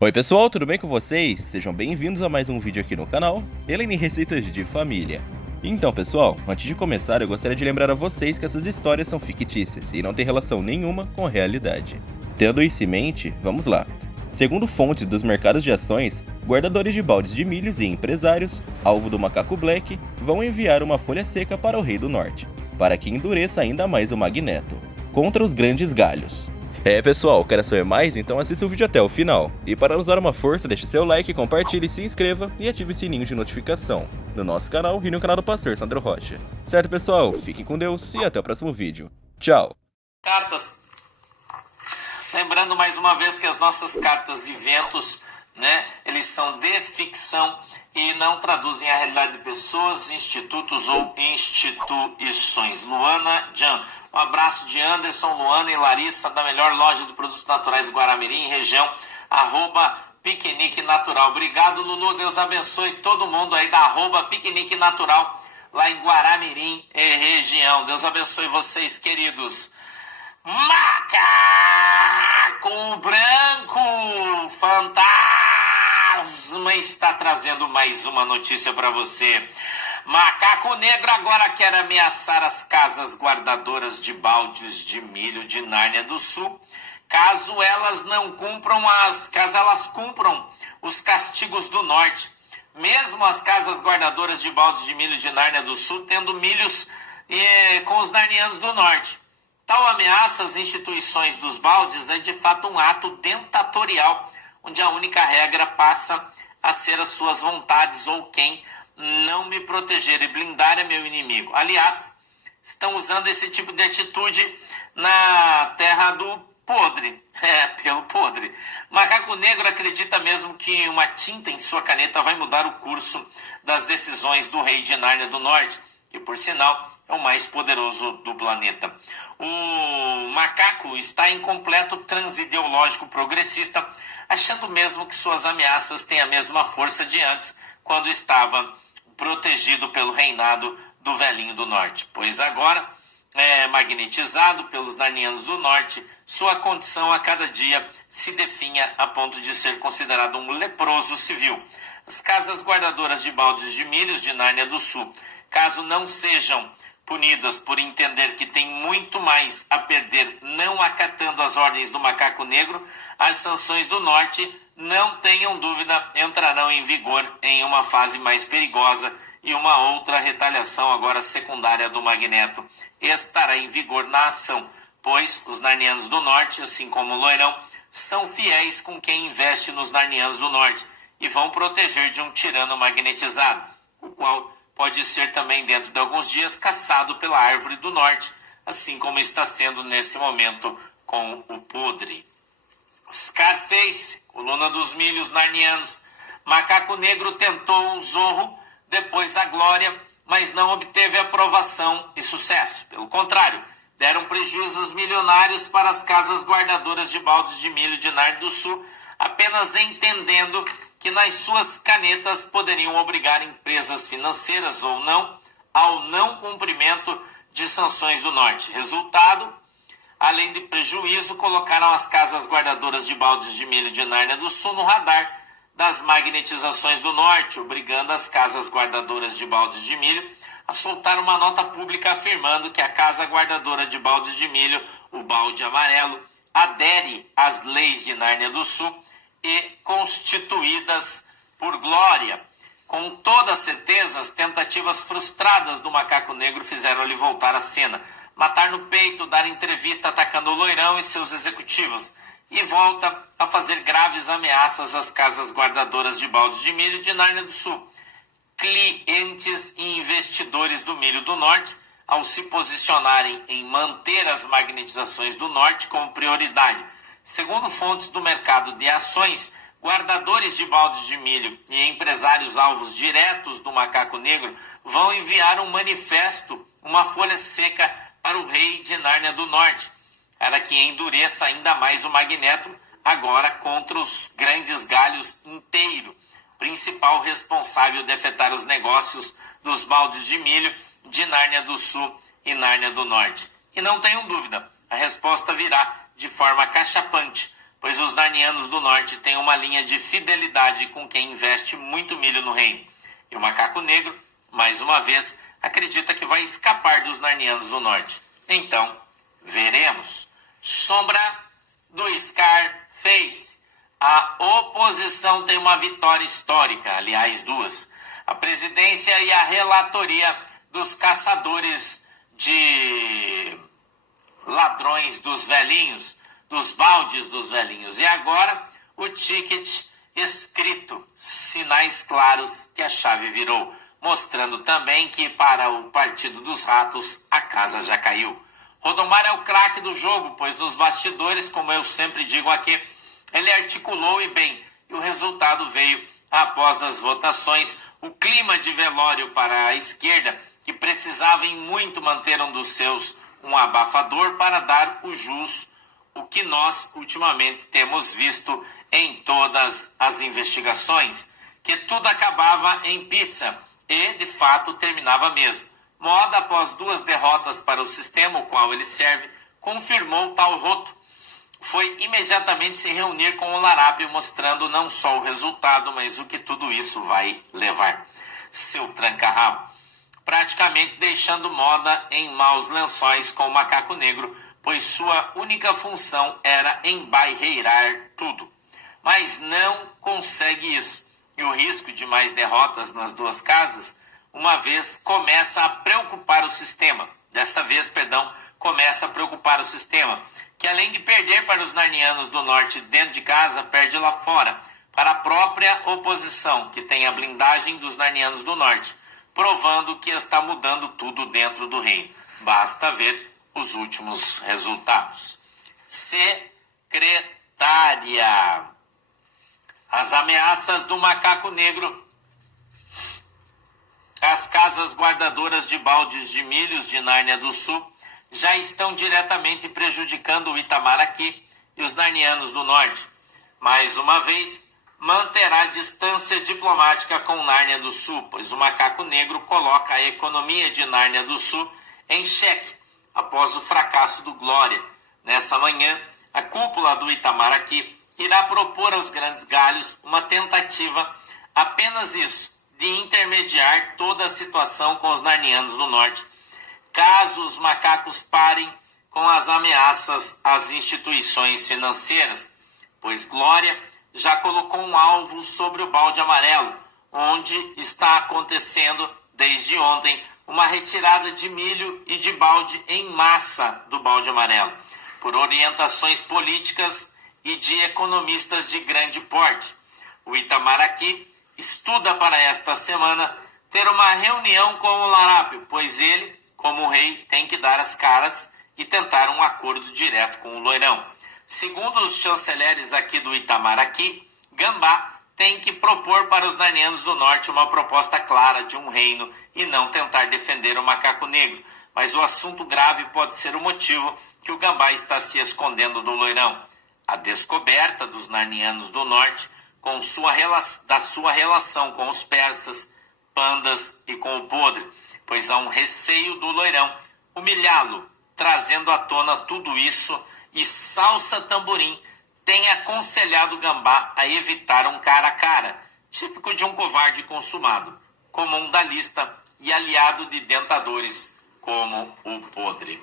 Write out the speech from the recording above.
Oi pessoal, tudo bem com vocês? Sejam bem-vindos a mais um vídeo aqui no canal, Elaine Receitas de Família. Então pessoal, antes de começar eu gostaria de lembrar a vocês que essas histórias são fictícias e não têm relação nenhuma com a realidade. Tendo isso em mente, vamos lá. Segundo fontes dos mercados de ações, guardadores de baldes de milhos e empresários, alvo do macaco Black, vão enviar uma folha seca para o Rei do Norte, para que endureça ainda mais o Magneto, contra os grandes galhos. Pessoal, quer saber mais? Então assista o vídeo até o final. E para nos dar uma força, deixe seu like, compartilhe, se inscreva e ative o sininho de notificação no nosso canal e no canal do pastor Sandro Rocha. Certo pessoal? Fiquem com Deus e até o próximo vídeo. Tchau! Cartas. Lembrando mais uma vez que as nossas cartas e ventos, eles são de ficção e não traduzem a realidade de pessoas, institutos ou instituições. Luana Jan. Um abraço de Anderson, Luana e Larissa, da melhor loja de produtos naturais de Guaramirim, região, @Piquenique Natural. Obrigado, Lulu. Deus abençoe todo mundo aí da @Piquenique Natural, lá em Guaramirim, região. Deus abençoe vocês, queridos. Macaco Branco Fantasma está trazendo mais uma notícia para você. Macaco Negro agora quer ameaçar as casas guardadoras de baldes de milho de Nárnia do Sul, caso elas cumpram os castigos do norte. Mesmo as casas guardadoras de baldes de milho de Nárnia do Sul tendo milhos com os narnianos do norte. Tal ameaça às instituições dos baldes é de fato um ato dentatorial, onde a única regra passa a ser as suas vontades ou quem não me proteger e blindar é meu inimigo. Aliás, estão usando esse tipo de atitude na terra do podre. Pelo podre. Macaco Negro acredita mesmo que uma tinta em sua caneta vai mudar o curso das decisões do rei de Nárnia do Norte, que por sinal é o mais poderoso do planeta. O macaco está em completo transe ideológico progressista, achando mesmo que suas ameaças têm a mesma força de antes, quando estava protegido pelo reinado do velhinho do norte. Pois agora, magnetizado pelos narnianos do norte, sua condição a cada dia se definha a ponto de ser considerado um leproso civil. As casas guardadoras de baldes de milhos de Nárnia do Sul, caso não sejam punidas por entender que tem muito mais a perder não acatando as ordens do Macaco Negro, as sanções do norte, não tenham dúvida, entrarão em vigor em uma fase mais perigosa e uma outra retaliação agora secundária do Magneto estará em vigor na ação, pois os narnianos do norte, assim como o Loirão, são fiéis com quem investe nos narnianos do norte e vão proteger de um tirano magnetizado, o qual pode ser também dentro de alguns dias caçado pela árvore do norte, assim como está sendo nesse momento com o podre. Scarface, coluna dos milhos narnianos. Macaco Negro tentou o Zorro, depois a Glória, mas não obteve aprovação e sucesso. Pelo contrário, deram prejuízos milionários para as casas guardadoras de baldes de milho de Nárnia do Sul, apenas entendendo que nas suas canetas poderiam obrigar empresas financeiras ou não ao não cumprimento de sanções do norte. Resultado, além de prejuízo, colocaram as casas guardadoras de baldes de milho de Nárnia do Sul no radar das magnetizações do norte, obrigando as casas guardadoras de baldes de milho a soltar uma nota pública afirmando que a casa guardadora de baldes de milho, o balde amarelo, adere às leis de Nárnia do Sul e constituídas por Glória. Com toda certeza, as tentativas frustradas do Macaco Negro fizeram-lhe voltar à cena, matar no peito, dar entrevista atacando o Loirão e seus executivos, e volta a fazer graves ameaças às casas guardadoras de baldes de milho de Nárnia do Sul. Clientes e investidores do milho do norte, ao se posicionarem em manter as magnetizações do norte como prioridade. Segundo fontes do mercado de ações, guardadores de baldes de milho e empresários alvos diretos do Macaco Negro vão enviar um manifesto, uma folha seca para o rei de Nárnia do Norte, para que endureça ainda mais o Magneto, agora contra os grandes galhos inteiro, principal responsável de afetar os negócios dos baldes de milho de Nárnia do Sul e Nárnia do Norte. E não tenham dúvida, a resposta virá de forma cachapante, pois os narnianos do norte têm uma linha de fidelidade com quem investe muito milho no reino. E o macaco negro, mais uma vez, acredita que vai escapar dos narnianos do norte. Então, veremos. Sombra do Scarface. A oposição tem uma vitória histórica, aliás, duas. A presidência e a relatoria dos caçadores de ladrões dos velhinhos, dos baldes dos velhinhos. E agora, o ticket escrito, sinais claros que a chave virou, mostrando também que para o Partido dos Ratos a casa já caiu. Rodomar é o craque do jogo, pois nos bastidores, como eu sempre digo aqui, ele articulou e bem, e o resultado veio após as votações. O clima de velório para a esquerda, que precisava em muito manter um dos seus um abafador para dar o jus, o que nós ultimamente temos visto em todas as investigações, que tudo acabava em pizza e, de fato, terminava mesmo. Moda, após 2 derrotas para o sistema, o qual ele serve, confirmou tal roto. Foi imediatamente se reunir com o Larápio, mostrando não só o resultado, mas o que tudo isso vai levar. Seu tranca-rabo. Praticamente deixando Moda em maus lençóis com o macaco negro, pois sua única função era embairreirar tudo. Mas não consegue isso. E o risco de mais derrotas nas 2 casas, uma vez, começa a preocupar o sistema. Dessa vez, começa a preocupar o sistema, que além de perder para os narnianos do norte dentro de casa, perde lá fora, para a própria oposição, que tem a blindagem dos narnianos do norte, provando que está mudando tudo dentro do reino. Basta ver os últimos resultados. Secretária. As ameaças do macaco negro. As casas guardadoras de baldes de milhos de Nárnia do Sul já estão diretamente prejudicando o Itamaraqui e os narnianos do norte. Mais uma vez, manterá distância diplomática com Nárnia do Sul, pois o macaco negro coloca a economia de Nárnia do Sul em xeque após o fracasso do Glória. Nessa manhã, a cúpula do Itamaraqui irá propor aos grandes galhos uma tentativa, apenas isso, de intermediar toda a situação com os narnianos do norte, caso os macacos parem com as ameaças às instituições financeiras, pois Glória já colocou um alvo sobre o balde amarelo, onde está acontecendo desde ontem uma retirada de milho e de balde em massa do balde amarelo, por orientações políticas e de economistas de grande porte. O Itamaraqui estuda para esta semana ter uma reunião com o Larápio, pois ele, como rei, tem que dar as caras e tentar um acordo direto com o Loirão. Segundo os chanceleres aqui do Itamaraqui, Gambá tem que propor para os narnianos do norte uma proposta clara de um reino e não tentar defender o macaco negro. Mas o assunto grave pode ser o motivo que o Gambá está se escondendo do Loirão. A descoberta dos narnianos do norte da sua relação com os persas, pandas e com o podre, pois há um receio do Loirão humilhá-lo, trazendo à tona tudo isso, e Salsa Tamborim tem aconselhado Gambá a evitar um cara a cara, típico de um covarde consumado, comum da lista e aliado de dentadores como o podre.